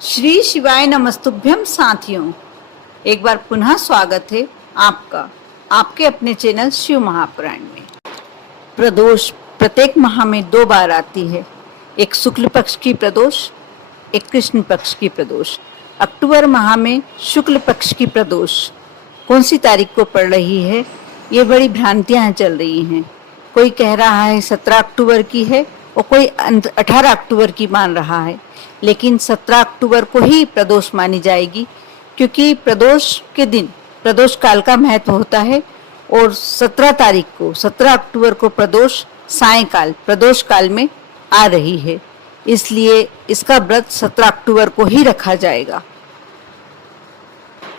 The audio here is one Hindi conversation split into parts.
श्री शिवाय नमस्तुभ्यम साथियों, एक बार पुनः स्वागत है आपका आपके अपने चैनल शिव महापुराण में। प्रदोष प्रत्येक माह में 2 बार आती है, एक शुक्ल पक्ष की प्रदोष, एक कृष्ण पक्ष की प्रदोष। अक्टूबर माह में शुक्ल पक्ष की प्रदोष कौन सी तारीख को पड़ रही है, ये बड़ी भ्रांतियां चल रही हैं। कोई कह रहा है 17 अक्टूबर की है और कोई 18 अक्टूबर की मान रहा है, लेकिन 17 अक्टूबर को ही प्रदोष मानी जाएगी, क्योंकि प्रदोष के दिन प्रदोष काल का महत्व होता है और 17 अक्टूबर को प्रदोष सायंकाल प्रदोष काल में आ रही है, इसलिए इसका व्रत 17 अक्टूबर को ही रखा जाएगा।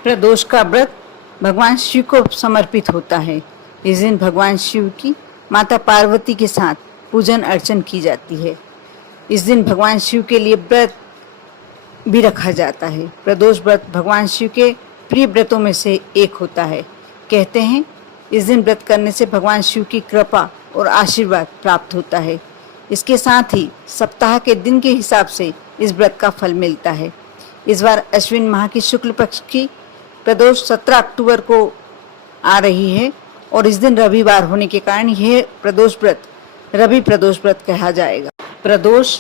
प्रदोष का व्रत भगवान शिव को समर्पित होता है। इस दिन भगवान शिव की माता पार्वती के साथ पूजन अर्चन की जाती है। इस दिन भगवान शिव के लिए व्रत भी रखा जाता है। प्रदोष व्रत भगवान शिव के प्रिय व्रतों में से एक होता है। कहते हैं इस दिन व्रत करने से भगवान शिव की कृपा और आशीर्वाद प्राप्त होता है। इसके साथ ही सप्ताह के दिन के हिसाब से इस व्रत का फल मिलता है। इस बार अश्विन माह की शुक्ल पक्ष की प्रदोष 17 अक्टूबर को आ रही है और इस दिन रविवार होने के कारण यह प्रदोष व्रत रवि प्रदोष व्रत कहा जाएगा। प्रदोष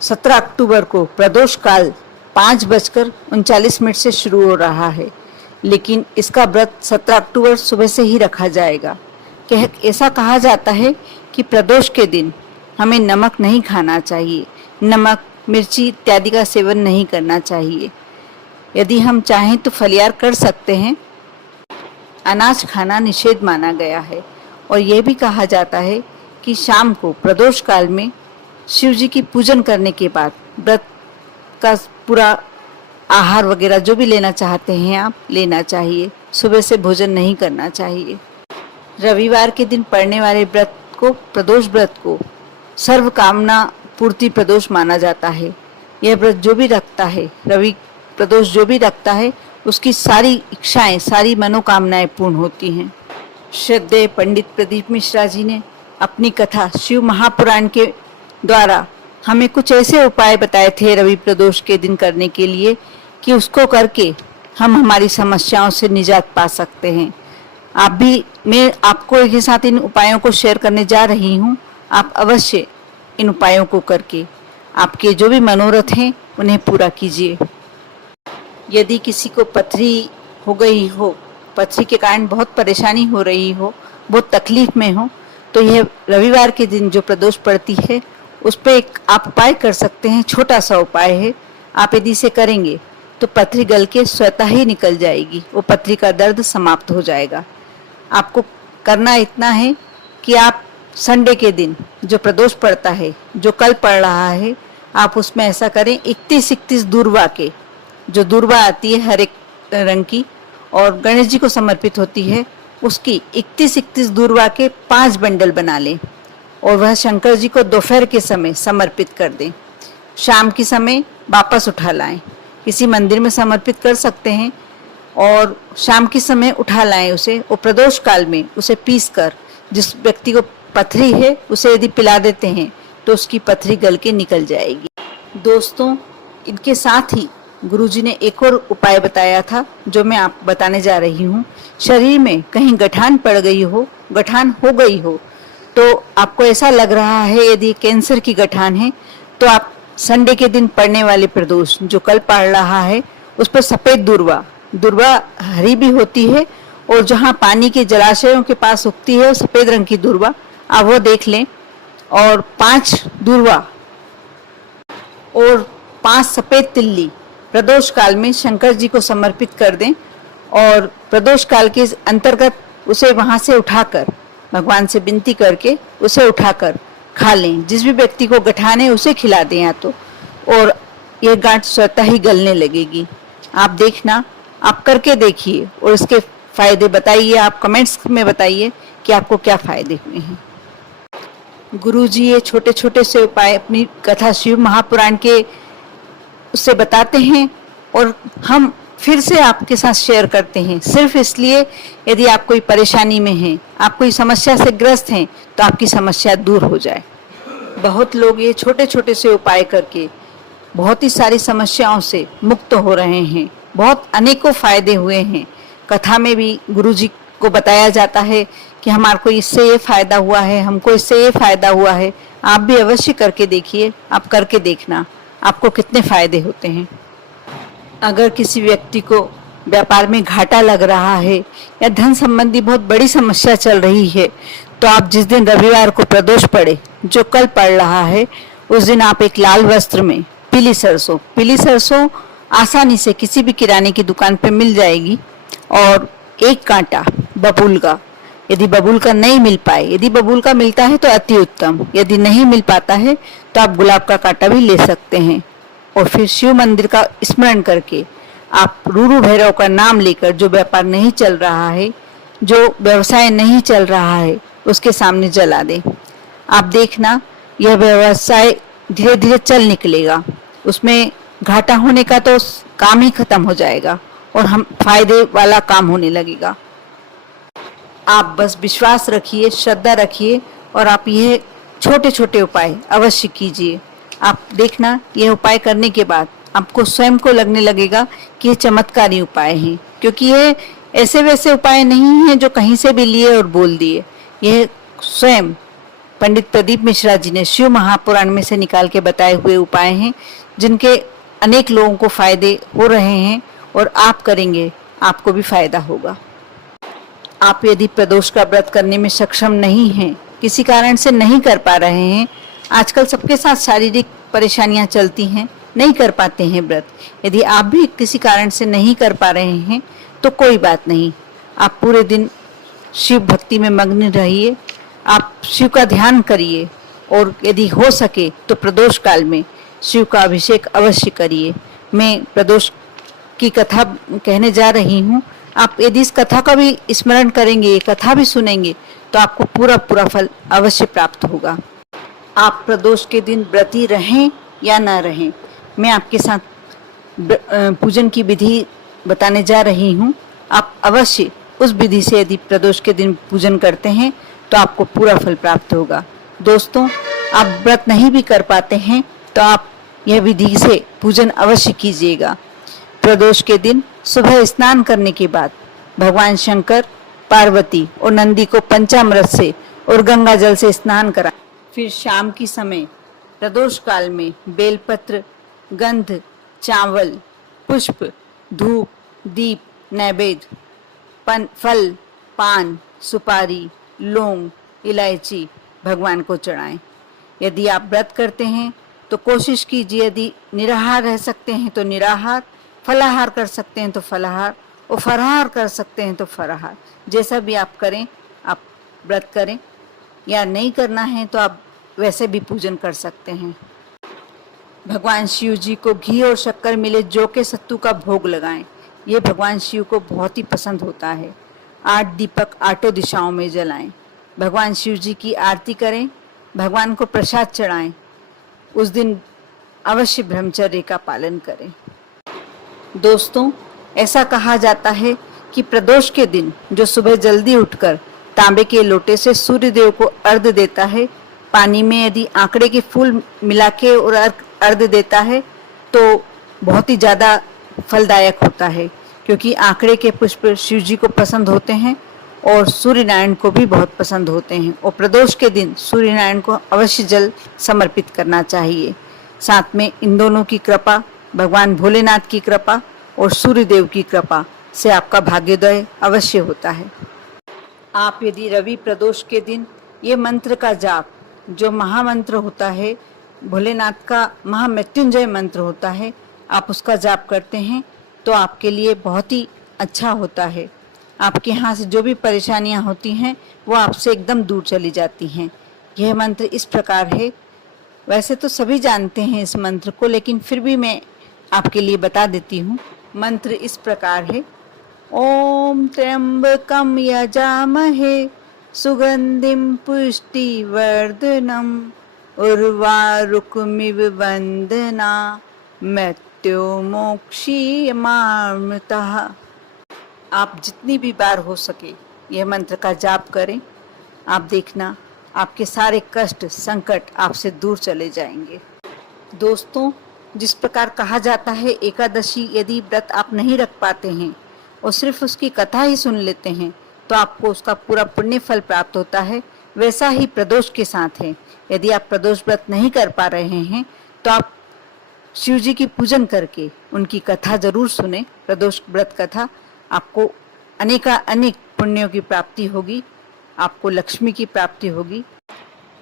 17 अक्टूबर को प्रदोष काल 5:39 से शुरू हो रहा है, लेकिन इसका व्रत 17 अक्टूबर सुबह से ही रखा जाएगा। ऐसा कहा जाता है कि प्रदोष के दिन हमें नमक नहीं खाना चाहिए, नमक मिर्ची इत्यादि का सेवन नहीं करना चाहिए। यदि हम चाहें तो फलियार कर सकते हैं। अनाज खाना निषेध माना गया है और यह भी कहा जाता है कि शाम को प्रदोष काल में शिव जी की पूजन करने के बाद व्रत का पूरा आहार वगैरह जो भी लेना चाहते हैं आप लेना चाहिए। सुबह से भोजन नहीं करना चाहिए। रविवार के दिन पड़ने वाले व्रत को प्रदोष व्रत को सर्व कामना पूर्ति प्रदोष माना जाता है। यह व्रत जो भी रखता है, रवि प्रदोष जो भी रखता है, उसकी सारी इच्छाएं सारी मनोकामनाएं पूर्ण होती हैं। श्रद्धेय पंडित प्रदीप मिश्रा जी ने अपनी कथा शिव महापुराण के द्वारा हमें कुछ ऐसे उपाय बताए थे रवि प्रदोष के दिन करने के लिए कि उसको करके हम हमारी समस्याओं से निजात पा सकते हैं। आप भी, मैं आपको एक साथ इन उपायों को शेयर करने जा रही हूँ। आप अवश्य इन उपायों को करके आपके जो भी मनोरथ हैं उन्हें पूरा कीजिए। यदि किसी को पथरी हो गई हो, पथरी के कारण बहुत परेशानी हो रही हो, बहुत तकलीफ में हो, तो यह रविवार के दिन जो प्रदोष पड़ती है उस पर एक आप उपाय कर सकते हैं। छोटा सा उपाय है। आप यदि इसे करेंगे तो पथरी गल के स्वतः ही निकल जाएगी, वो पथरी का दर्द समाप्त हो जाएगा। आपको करना इतना है कि आप संडे के दिन जो प्रदोष पड़ता है, जो कल पड़ रहा है, आप उसमें ऐसा करें 31 दूर्वा के, जो दूर्वा आती है हर एक रंग की और गणेश जी को समर्पित होती है, उसकी 31 दूर्वा के 5 बंडल बना लें और वह शंकर जी को दोपहर के समय समर्पित कर दें। शाम के समय वापस उठा लाएं। किसी मंदिर में समर्पित कर सकते हैं और शाम के समय उठा लाएं उसे, और प्रदोष काल में उसे पीस कर जिस व्यक्ति को पथरी है उसे यदि पिला देते हैं तो उसकी पथरी गल के निकल जाएगी। दोस्तों, इनके साथ ही गुरुजी ने एक और उपाय बताया था जो मैं आप बताने जा रही हूँ। शरीर में कहीं गठान पड़ गई हो, गठान हो गई हो, तो आपको ऐसा लग रहा है यदि कैंसर की गठान है, तो आप संडे के दिन पड़ने वाले प्रदोष जो कल पड़ रहा है उस पर सफेद दूर्वा हरी भी होती है और जहाँ पानी के जलाशयों के पास उगती है सफेद रंग की दूर्वा, आप वो देख लें और 5 दूर्वा और 5 सफेद तिल्ली प्रदोष काल में शंकर जी को समर्पित कर दें और प्रदोष काल के अंतर्गत उसे वहां से उठाकर भगवान से विनती करके उसे उठाकर खा लें। जिस भी व्यक्ति को गठान है उसे खिला दें या तो, और यह गांठ स्वतः ही गलने लगेगी। आप देखना, आप करके देखिए और इसके फायदे बताइए। आप कमेंट्स में बताइए कि आपको क्या फायदे हुए हैं। गुरुजी ये छोटे छोटे से उपाय अपनी कथा शिव महापुराण के उससे बताते हैं और हम फिर से आपके साथ शेयर करते हैं, सिर्फ इसलिए यदि आप कोई परेशानी में हैं, आप कोई समस्या से ग्रस्त हैं, तो आपकी समस्या दूर हो जाए। बहुत लोग ये छोटे छोटे से उपाय करके बहुत ही सारी समस्याओं से मुक्त हो रहे हैं, बहुत अनेकों फायदे हुए हैं। कथा में भी गुरुजी को बताया जाता है कि हमारे को इससे ये फायदा हुआ है, हमको इससे ये फायदा हुआ है। आप भी अवश्य करके देखिए, आप करके देखना आपको कितने फायदे होते हैं। अगर किसी व्यक्ति को व्यापार में घाटा लग रहा है या धन संबंधी बहुत बड़ी समस्या चल रही है, तो आप जिस दिन रविवार को प्रदोष पड़े, जो कल पड़ रहा है, उस दिन आप एक लाल वस्त्र में पीली सरसों आसानी से किसी भी किराने की दुकान पे मिल जाएगी, और एक कांटा बबूल का, यदि बबूल का नहीं मिल पाए, यदि बबूल का मिलता है तो अति उत्तम, यदि नहीं मिल पाता है तो आप गुलाब का कांटा भी ले सकते हैं। और फिर शिव मंदिर का स्मरण करके आप रूरू भैरव का नाम लेकर, जो व्यापार नहीं चल रहा है, जो व्यवसाय नहीं चल रहा है, उसके सामने जला दें। आप देखना यह व्यवसाय धीरे धीरे चल निकलेगा, उसमें घाटा होने का तो काम ही खत्म हो जाएगा और हम फायदे वाला काम होने लगेगा। आप बस विश्वास रखिए, श्रद्धा रखिए और आप यह छोटे छोटे उपाय अवश्य कीजिए। आप देखना यह उपाय करने के बाद आपको स्वयं को लगने लगेगा कि ये चमत्कारी उपाय हैं, क्योंकि ये ऐसे वैसे उपाय नहीं हैं जो कहीं से भी लिए और बोल दिए। यह स्वयं पंडित प्रदीप मिश्रा जी ने शिव महापुराण में से निकाल के बताए हुए उपाय हैं, जिनके अनेक लोगों को फायदे हो रहे हैं और आप करेंगे आपको भी फायदा होगा। आप यदि प्रदोष का व्रत करने में सक्षम नहीं हैं, किसी कारण से नहीं कर पा रहे हैं, आजकल सबके साथ शारीरिक परेशानियां चलती हैं, नहीं कर पाते हैं व्रत, यदि आप भी किसी कारण से नहीं कर पा रहे हैं तो कोई बात नहीं, आप पूरे दिन शिव भक्ति में मग्न रहिए, आप शिव का ध्यान करिए और यदि हो सके तो प्रदोष काल में शिव का अभिषेक अवश्य करिए। मैं प्रदोष की कथा कहने जा रही हूँ, आप यदि इस कथा का भी स्मरण करेंगे, ये कथा भी सुनेंगे, तो आपको पूरा पूरा फल अवश्य प्राप्त होगा। आप प्रदोष के दिन व्रती रहें या ना रहें, मैं आपके साथ पूजन की विधि बताने जा रही हूँ। आप अवश्य उस विधि से यदि प्रदोष के दिन पूजन करते हैं तो आपको पूरा फल प्राप्त होगा। दोस्तों, आप व्रत नहीं भी कर पाते हैं तो आप यह विधि से पूजन अवश्य कीजिएगा। प्रदोष के दिन सुबह स्नान करने के बाद भगवान शंकर, पार्वती और नंदी को पंचामृत से और गंगा जल से स्नान कराएं। फिर शाम की समय प्रदोष काल में बेलपत्र, गंध, चावल, पुष्प, धूप, दीप, नैवेद्य, फल, पान, सुपारी, लौंग, इलायची भगवान को चढ़ाएं। यदि आप व्रत करते हैं तो कोशिश कीजिए, यदि निराहार रह सकते हैं तो निराहार, फलाहार कर सकते हैं तो फलाहार और फराहार कर सकते हैं तो फराहार, जैसा भी आप करें आप व्रत करें, या नहीं करना है तो आप वैसे भी पूजन कर सकते हैं। भगवान शिव जी को घी और शक्कर मिले जौ के सत्तू का भोग लगाएं, ये भगवान शिव को बहुत ही पसंद होता है। 8 दीपक 8 दिशाओं में जलाएं, भगवान शिव जी की आरती करें, भगवान को प्रसाद चढ़ाएं। उस दिन अवश्य ब्रह्मचर्य का पालन करें। दोस्तों, ऐसा कहा जाता है कि प्रदोष के दिन जो सुबह जल्दी उठकर तांबे के लोटे से सूर्य देव को अर्घ्य देता है, पानी में यदि आंकड़े के फूल मिला के और अर्घ्य देता है तो बहुत ही ज़्यादा फलदायक होता है, क्योंकि आंकड़े के पुष्प शिव जी को पसंद होते हैं और सूर्य नारायण को भी बहुत पसंद होते हैं। और प्रदोष के दिन सूर्य नारायण को अवश्य जल समर्पित करना चाहिए। साथ में इन दोनों की कृपा, भगवान भोलेनाथ की कृपा और सूर्य देव की कृपा से आपका भाग्योदय अवश्य होता है। आप यदि रवि प्रदोष के दिन ये मंत्र का जाप, जो महामंत्र होता है, भोलेनाथ का महामृत्युंजय मंत्र होता है, आप उसका जाप करते हैं तो आपके लिए बहुत ही अच्छा होता है। आपके यहाँ से जो भी परेशानियाँ होती हैं वो आपसे एकदम दूर चली जाती हैं। यह मंत्र इस प्रकार है, वैसे तो सभी जानते हैं इस मंत्र को, लेकिन फिर भी मैं आपके लिए बता देती हूँ। मंत्र इस प्रकार है: ओम त्र्यंबकम यजामहे सुगंधिम पुष्टिवर्धनम उर्वारुकमिव वंदना मृत्युमोक्षीयमामृतः। आप जितनी भी बार हो सके यह मंत्र का जाप करें, आप देखना आपके सारे कष्ट संकट आपसे दूर चले जाएंगे। दोस्तों, जिस प्रकार कहा जाता है एकादशी यदि व्रत आप नहीं रख पाते हैं और सिर्फ उसकी कथा ही सुन लेते हैं तो आपको उसका पूरा पुण्य फल प्राप्त होता है, वैसा ही प्रदोष के साथ है। यदि आप प्रदोष व्रत नहीं कर पा रहे हैं तो आप शिव जी की पूजन करके उनकी कथा जरूर सुने। प्रदोष व्रत कथा आपको अनेक पुण्यों की प्राप्ति होगी, आपको लक्ष्मी की प्राप्ति होगी।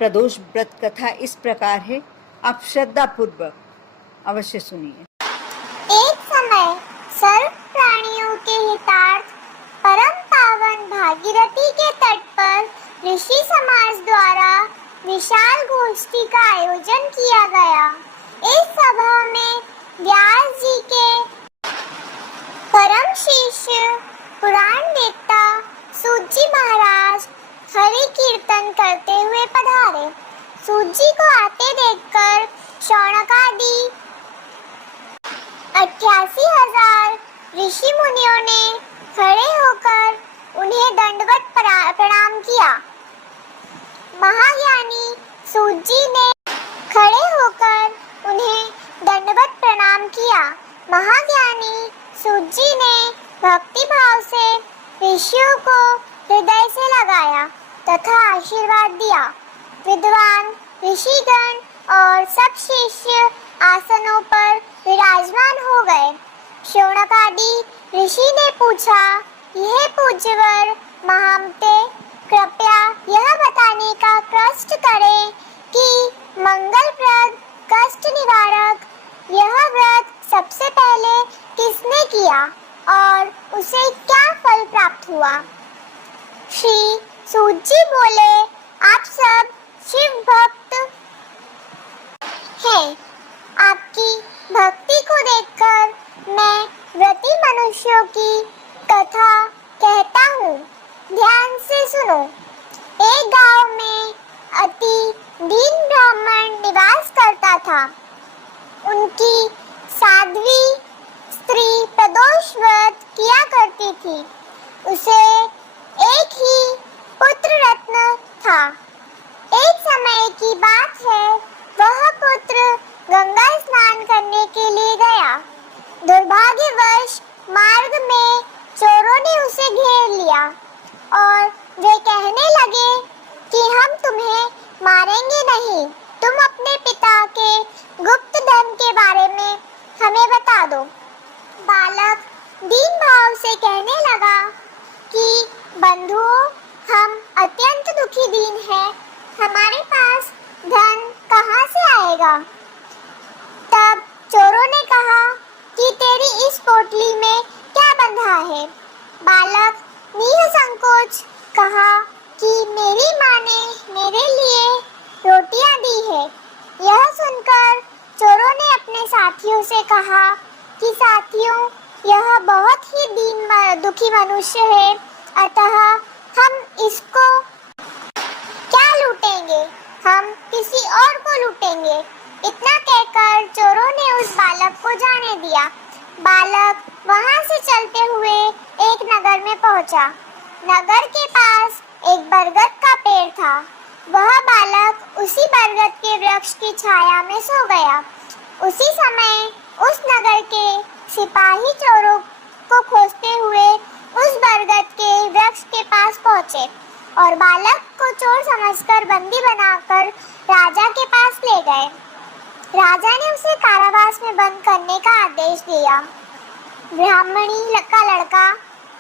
प्रदोष व्रत कथा इस प्रकार है, आप श्रद्धा पूर्वक अवश्य सुनिए। एक समय सर्व प्राणियों के हितार्थ परम पावन भागीरथी के तट पर ऋषि समाज द्वारा विशाल गोष्ठी का आयोजन किया गया। इस सभा में व्यास जी के परम शिष्य पुराण वेत्ता सूत जी महाराज हरि कीर्तन करते हुए पधारे। सूत जी को आते देखकर शौनकादि 88,000 ऋषि मुनियों ने खड़े होकर उन्हें दंडवत प्रणाम किया। महाज्ञानी सूत जी ने खड़े होकर उन्हें दंडवत प्रणाम किया। महाज्ञानी सूत जी ने भक्ति भाव से ऋषियों को हृदय से लगाया तथा आशीर्वाद दिया। विद्वान ऋषिगण और सब शिष्य आसनों पर विराजमान हो गए। शौनकादि ऋषि ने पूछा, यह पूज्यवर महामते कृपया यह बताने का कष्ट करें कि मंगलप्रद कष्ट निवारक यह व्रत सबसे पहले किसने किया और उसे क्या फल प्राप्त हुआ। श्री सूत जी बोले, आप सब शिव भक्त हैं। आपकी भक्ति को देखकर मैं व्रती मनुष्यों की कथा कहता हूँ, ध्यान से सुनो। एक गांव में अति दीन ब्राह्मण निवास करता था। उनकी साध्वी स्त्री प्रदोष व्रत किया करती थी। उसे एक ही पुत्र रत्न था। एक समय की बात है, वह पुत्र गंगा स्नान करने के लिए गया। दुर्भाग्यवश मार्ग में चोरों ने उसे घेर लिया और वे कहने लगे कि हम तुम्हें मारेंगे नहीं, तुम अपने पिता के गुप्त धन के बारे में हमें बता दो। बालक दीन भाव से कहने लगा कि बंधुओं, हम अत्यंत दुखी दीन हैं, हमारे पास धन कहाँ से आएगा। तब चोरों ने कहा कि तेरी इस पोटली में क्या बंधा है। बालक निसंकोच कहा कि मेरी माँ ने मेरे लिए रोटियां दी है। यह सुनकर चोरों ने अपने साथियों से कहा कि साथियों, यह बहुत ही दुखी मनुष्य है, अतः हम इसको क्या लूटेंगे, हम किसी और को लूटेंगे। इतना कहकर चोरों ने उस बालक को जाने दिया। बालक वहां से चलते हुए एक नगर में पहुंचा। नगर के पास एक बरगद का पेड़ था। वह बालक उसी बरगद के वृक्ष की छाया में सो गया। उसी समय उस नगर के सिपाही चोरों को खोजते हुए उस बरगद के वृक्ष के पास पहुंचे और बालक को चोर समझकर बंदी बनाकर राजा के पास ले गए। राजा ने उसे कारावास में बंद करने का आदेश दिया। ब्राह्मणी का लड़का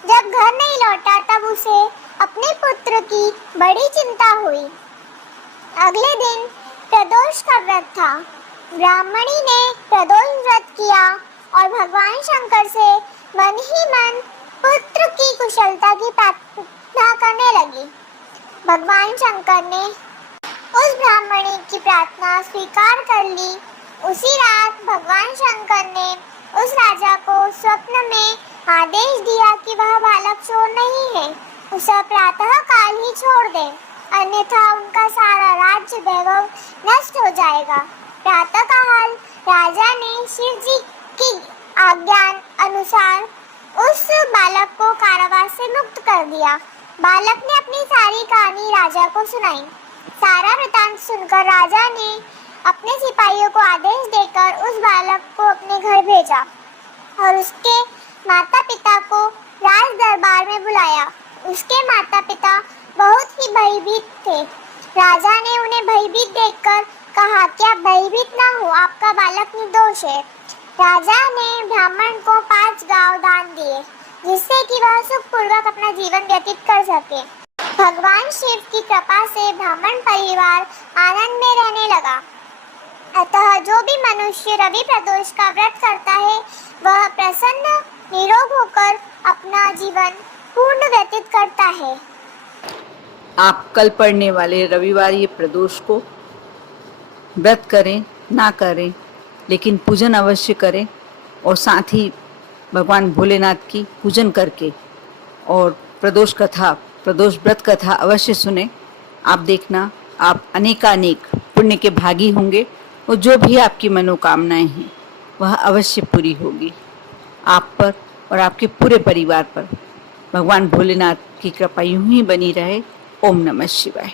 जब घर नहीं लौटा तब उसे अपने पुत्र की बड़ी चिंता हुई। अगले दिन प्रदोष का व्रत था। ब्राह्मणी ने प्रदोष व्रत किया और भगवान शंकर से मन ही मन पुत्र की कुशलता की प्रार्थना करने लगी। भगवान शंकर ने उस ब्राह्मणी की प्रार्थना स्वीकार कर ली। उसी रात भगवान शंकर ने उस राजा को स्वप्न में आदेश दिया कि वह बालक चोर नहीं है, उसे प्रातः काल ही छोड़ दे, अन्यथा उनका सारा राज्य वैभव नष्ट हो जाएगा। प्रातः काल राजा ने शिव जी की आज्ञा अनुसार उस बालक को कारावास से मुक्त कर दिया। बालक ने अपनी सारी कहानी राजा को सुनाई। सारा वृतांत सुनकर राजा ने अपने सिपाहियों को आदेश देकर उस बालक को अपने घर भेजा और उसके माता पिता को राज दरबार में बुलाया। उसके माता पिता बहुत ही भयभीत थे। राजा ने उन्हें भयभीत देखकर कहा कि आप भयभीत ना हो, आपका बालक निर्दोष है। राजा ने ब्राह्मण को 5 गांव दान दिए जिससे कि वह सुखपूर्वक अपना जीवन व्यतीत कर सके। भगवान शिव की कृपा से ब्राह्मण परिवार आनंद में रहने लगा। अतः जो भी मनुष्य रवि प्रदोष का व्रत करता है वह प्रसन्न निरोग होकर अपना जीवन पूर्ण व्यतीत करता है। आप कल पड़ने वाले रविवार ये प्रदोष को व्रत करें ना करें, लेकिन पूजन अवश्य करें और साथ ही भगवान भोलेनाथ की पूजन करके और प्रदोष व्रत कथा अवश्य सुने। आप देखना, आप अनेकानेक पुण्य के भागी होंगे और जो भी आपकी मनोकामनाएं हैं वह अवश्य पूरी होगी। आप पर और आपके पूरे परिवार पर भगवान भोलेनाथ की कृपा यूं ही बनी रहे। ओम नमः शिवाय।